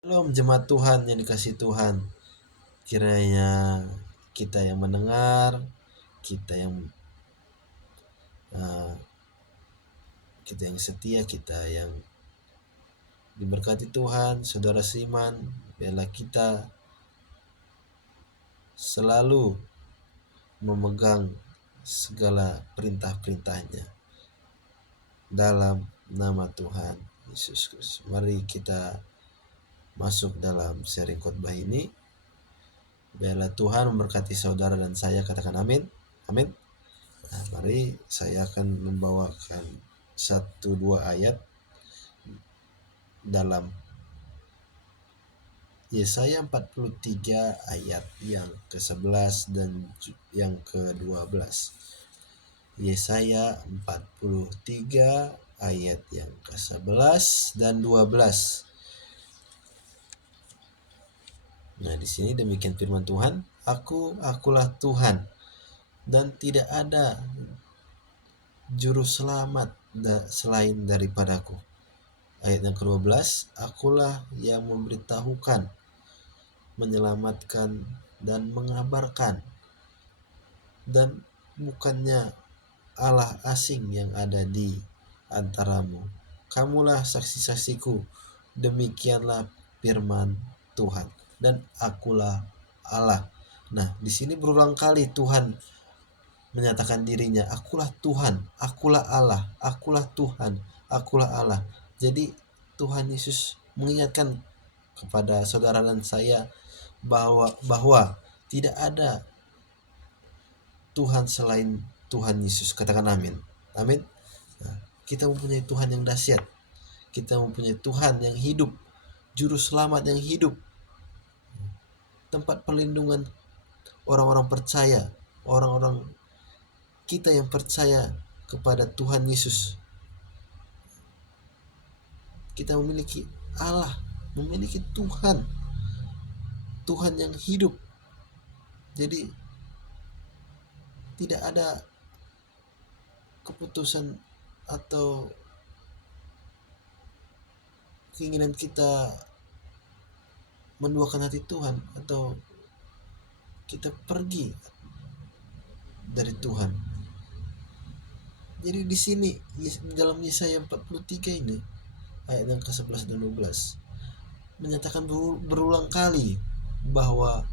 Belum jemaat Tuhan yang dikasih Tuhan, kiranya kita yang mendengar, kita yang uh, kita yang setia, kita yang diberkati Tuhan, saudara Siman, biarlah kita selalu memegang segala perintah-perintahnya dalam nama Tuhan Yesus Kristus. Mari kita masuk dalam sharing khotbah ini. Biarlah Tuhan memberkati saudara dan saya, katakan amin. Amin. Nah, mari saya akan membawakan 1-2 ayat dalam Yesaya 43 ayat yang ke-11 dan yang ke-12. Yesaya 43 ayat yang ke-11 dan 12. Nah, di sini demikian firman Tuhan, akulah Tuhan dan tidak ada juru selamat selain daripadaku. Ayat yang ke-12, akulah yang memberitahukan, menyelamatkan dan mengabarkan, dan bukannya Allah asing yang ada di antaramu. Kamulah saksi-saksiku, demikianlah firman Tuhan, dan akulah Allah. Nah, di sini berulang kali Tuhan menyatakan dirinya, akulah Tuhan, akulah Allah, akulah Tuhan, akulah Allah. Jadi Tuhan Yesus mengingatkan kepada saudara dan saya bahwa tidak ada Tuhan selain Tuhan Yesus. Katakan amin. Amin. Nah, kita mempunyai Tuhan yang dahsyat. Kita mempunyai Tuhan yang hidup, juru selamat yang hidup, tempat perlindungan orang-orang percaya, orang-orang kita yang percaya kepada Tuhan Yesus. Kita memiliki Allah, memiliki Tuhan, Tuhan yang hidup. Jadi tidak ada keputusan atau keinginan kita menduakan hati Tuhan atau kita pergi dari Tuhan. Jadi di sini dalam Yesaya 43 ini ayat yang ke-11 dan 12 menyatakan berulang kali bahwa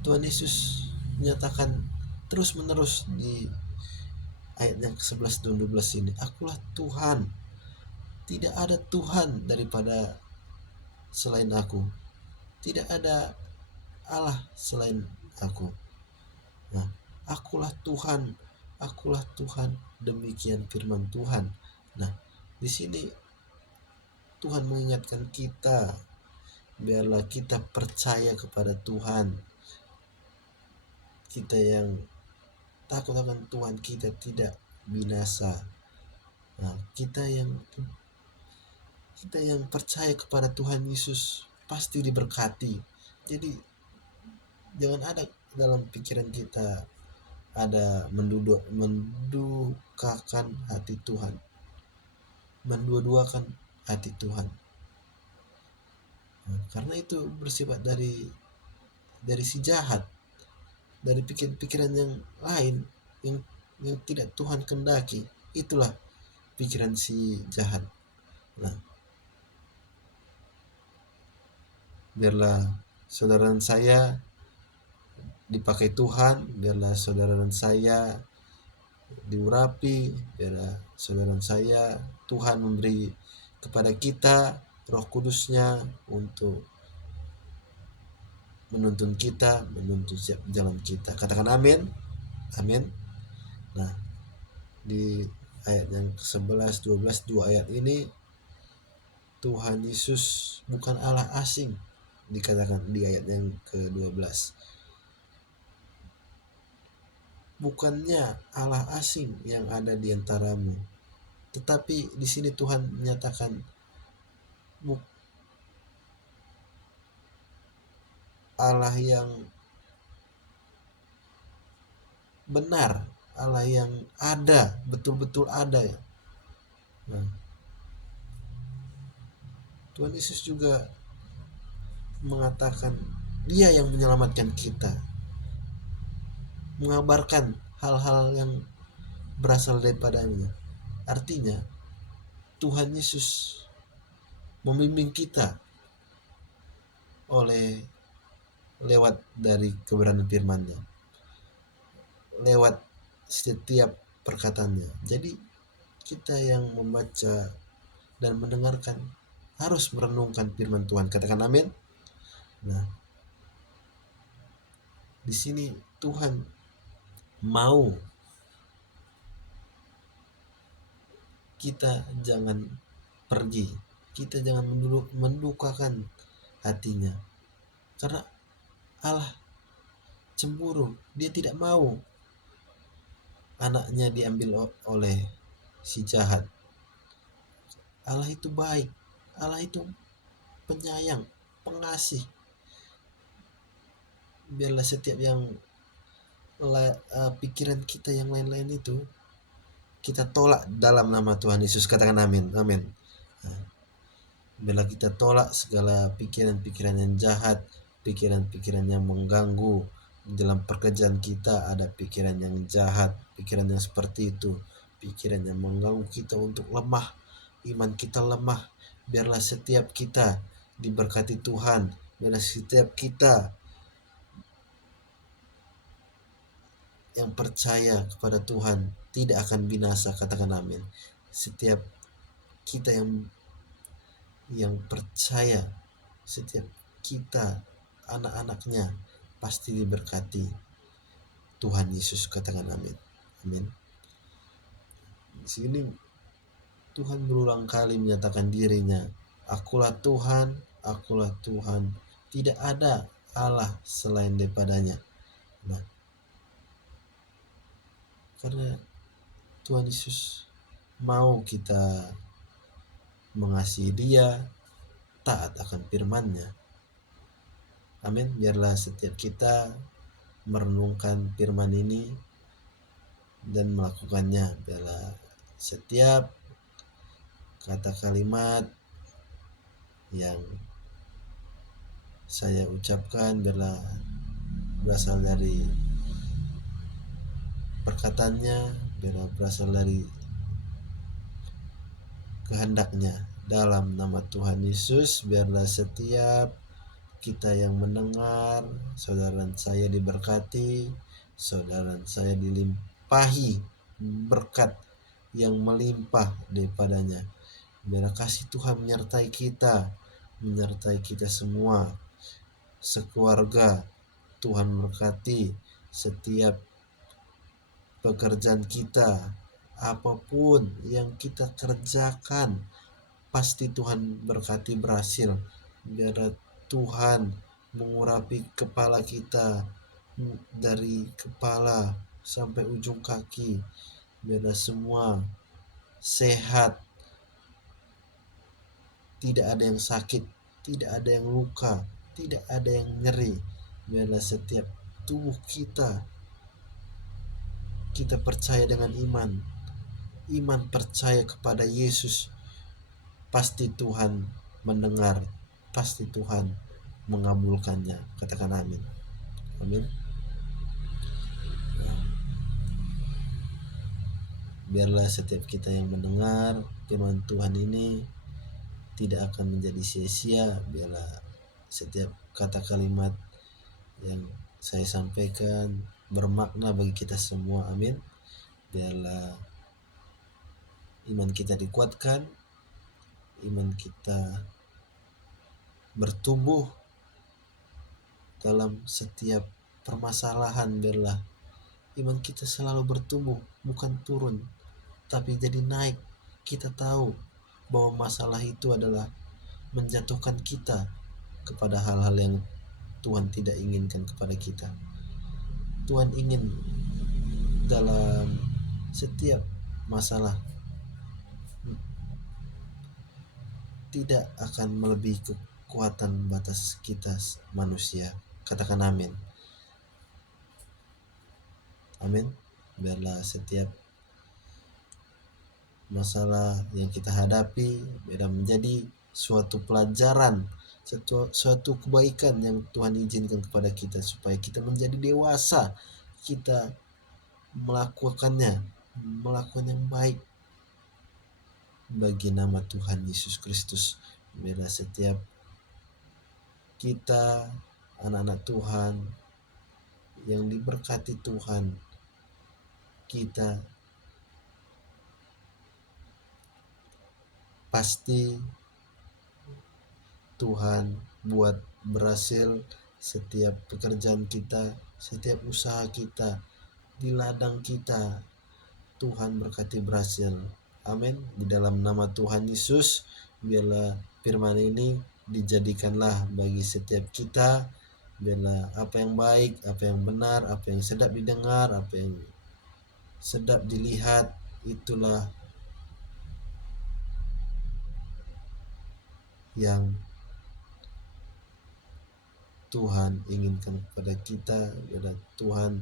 Tuhan Yesus menyatakan terus-menerus di ayat yang ke-11 dan 12 ini, akulah Tuhan, tidak ada Tuhan daripada selain aku, tidak ada Allah selain aku. Nah, akulah Tuhan, demikian firman Tuhan. Nah, di sini Tuhan mengingatkan kita, biarlah kita percaya kepada Tuhan. Kita yang takut akan Tuhan, kita tidak binasa. Nah, kita yang percaya kepada Tuhan Yesus pasti diberkati. Jadi jangan ada dalam pikiran kita ada mendukakan hati Tuhan, mendua-duakan hati Tuhan. Nah, karena itu bersifat dari si jahat, dari pikiran yang lain yang tidak Tuhan kendaki. Itulah pikiran si jahat. Nah, biarlah saudara dan saya dipakai Tuhan, biarlah saudara dan saya diurapi, biarlah saudara dan saya Tuhan memberi kepada kita Roh Kudusnya untuk menuntun kita, menuntun siap jalan kita. Katakan amin. Amin. Nah, di ayat yang ke-11, 12, 2 ayat ini Tuhan Yesus bukan Allah asing, dikatakan di ayat yang ke-12. Bukannya Allah asing yang ada di antaramu, tetapi di sini Tuhan menyatakan Allah yang benar, Allah yang ada, betul-betul ada. Nah, Tuhan Yesus juga mengatakan Dia yang menyelamatkan kita, mengabarkan hal-hal yang berasal daripadanya. Artinya Tuhan Yesus membimbing kita oleh lewat dari kebenaran firman-Nya, lewat setiap perkataannya. Jadi kita yang membaca dan mendengarkan harus merenungkan firman Tuhan. Katakan amin. Nah, di sini Tuhan mau kita jangan pergi, kita jangan mendukakan hatinya, karena Allah cemburu. Dia tidak mau anaknya diambil oleh si jahat. Allah itu baik, Allah itu penyayang, pengasih. Biarlah setiap yang pikiran kita yang lain-lain itu kita tolak dalam nama Tuhan Yesus. Katakan amin. Amin. Nah, biarlah kita tolak segala pikiran-pikiran yang jahat, pikiran-pikiran yang mengganggu. Dalam pekerjaan kita ada pikiran yang jahat, pikiran yang seperti itu, pikiran yang mengganggu kita untuk lemah, iman kita lemah. Biarlah setiap kita diberkati Tuhan, biarlah setiap kita yang percaya kepada Tuhan tidak akan binasa. Katakan amin. Setiap kita yang percaya, setiap kita anak-anaknya pasti diberkati Tuhan Yesus. Katakan amin. Amin. Di sini Tuhan berulang kali menyatakan dirinya, akulah Tuhan, akulah Tuhan, tidak ada Allah selain daripadanya. Nah, karena Tuhan Yesus mau kita mengasihi Dia, taat akan firman-Nya. Amin. Biarlah setiap kita merenungkan firman ini dan melakukannya. Biarlah setiap kata kalimat yang saya ucapkan biarlah berasal dari perkataannya, biarlah berasal dari kehendaknya. Dalam nama Tuhan Yesus, biarlah setiap kita yang mendengar, saudara saya diberkati, saudara saya dilimpahi berkat yang melimpah daripadanya. Biarlah kasih Tuhan menyertai kita semua, sekeluarga. Tuhan berkati setiap pekerjaan kita, apapun yang kita kerjakan, pasti Tuhan berkati berhasil. Biarlah Tuhan mengurapi kepala kita dari kepala sampai ujung kaki. Biarlah semua sehat, tidak ada yang sakit, tidak ada yang luka, tidak ada yang nyeri. Biarlah setiap tubuh kita percaya dengan iman percaya kepada Yesus, pasti Tuhan mendengar, pasti Tuhan mengabulkannya. Katakan amin. Amin. Nah, biarlah setiap kita yang mendengar firman Tuhan ini tidak akan menjadi sia-sia. Biarlah setiap kata kalimat yang saya sampaikan bermakna bagi kita semua. Amin. Biarlah iman kita dikuatkan, iman kita bertumbuh dalam setiap permasalahan. Biarlah iman kita selalu bertumbuh, bukan turun, tapi jadi naik. Kita tahu bahwa masalah itu adalah menjatuhkan kita kepada hal-hal yang Tuhan tidak inginkan kepada kita. Tuhan ingin dalam setiap masalah tidak akan melebihi kekuatan batas kita manusia. Katakan amin. Amin. Biarlah setiap masalah yang kita hadapi biarlah menjadi suatu pelajaran, suatu kebaikan yang Tuhan izinkan kepada kita supaya kita menjadi dewasa, kita melakukan yang baik bagi nama Tuhan Yesus Kristus. Bila setiap kita anak-anak Tuhan yang diberkati Tuhan, kita pasti Tuhan buat berhasil setiap pekerjaan kita, setiap usaha kita, di ladang kita. Tuhan berkati berhasil. Amin. Di dalam nama Tuhan Yesus, biarlah firman ini dijadikanlah bagi setiap kita. Biarlah apa yang baik, apa yang benar, apa yang sedap didengar, apa yang sedap dilihat, itulah yang Tuhan inginkan kepada kita. Biarlah Tuhan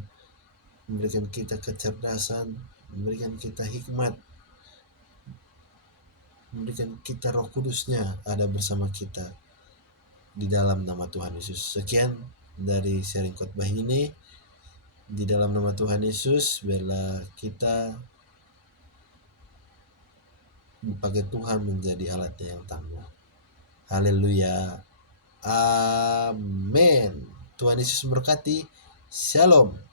memberikan kita kecerdasan, memberikan kita hikmat, memberikan kita Roh Kudus-Nya ada bersama kita di dalam nama Tuhan Yesus. Sekian dari sharing khotbah ini. Di dalam nama Tuhan Yesus, biarlah kita dipakai Tuhan menjadi alatnya yang tangguh. Haleluya. Amin. Tuhan Yesus memberkati. Shalom.